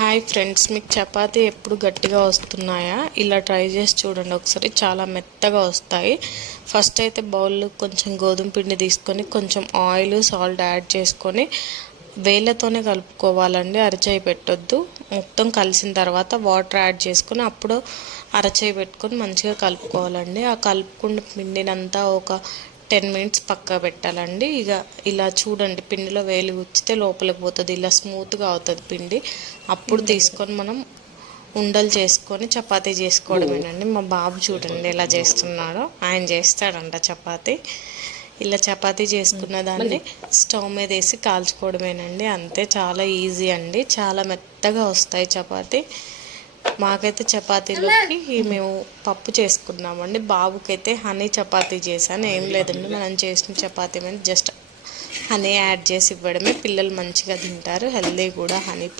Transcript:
Hi friends, మీకు చపాతీ ఎప్పుడు గట్టిగా వస్తున్నాయా? ఇలా ట్రై చేసి చూడండి ఒకసారి, చాలా మెత్తగా వస్తాయి. ఫస్ట్ అయితే బౌల్లో కొంచెం గోధుమ పిండి తీసుకొని కొంచెం ఆయిల్ సాల్ట్ యాడ్ చేసుకొని వేళ్ళతోనే కలుపుకోవాలండి, అరచేయి పెట్టొద్దు. మొత్తం కలిసిన తర్వాత వాటర్ యాడ్ చేసుకొని అప్పుడు అరచేయి పెట్టుకొని మంచిగా కలుపుకోవాలండి. ఆ కలుపుకున్న పిండినంతా ఒక 10 మినిట్స్ పక్కా పెట్టాలండి. ఇక ఇలా చూడండి, పిండిలో వేలు గుచ్చితే లోపలికి పోతుంది, ఇలా స్మూత్గా అవుతుంది పిండి. అప్పుడు తీసుకొని మనం ఉండలు చేసుకొని చపాతీ చేసుకోవడమేనండి. మా బాబు చూడండి ఎలా చేస్తున్నాడో, ఆయన చేస్తాడంట చపాతీ. ఇలా చపాతీ చేసుకున్న దాన్ని స్టవ్ మీద వేసి కాల్చుకోవడమేనండి, అంతే. చాలా ఈజీ అండి, చాలా మెత్తగా వస్తాయి చపాతీ. మాకైతే చపాతీలోకి మేము పప్పు చేసుకున్నామండి. బాబుకైతే హనీ చపాతీ చేశాను. ఏం లేదండి, మనం చేసిన చపాతీ మీద జస్ట్ హనీ యాడ్ చేసి ఇవ్వడమే. పిల్లలు మంచిగా తింటారు, హెల్దీ కూడా హనీ.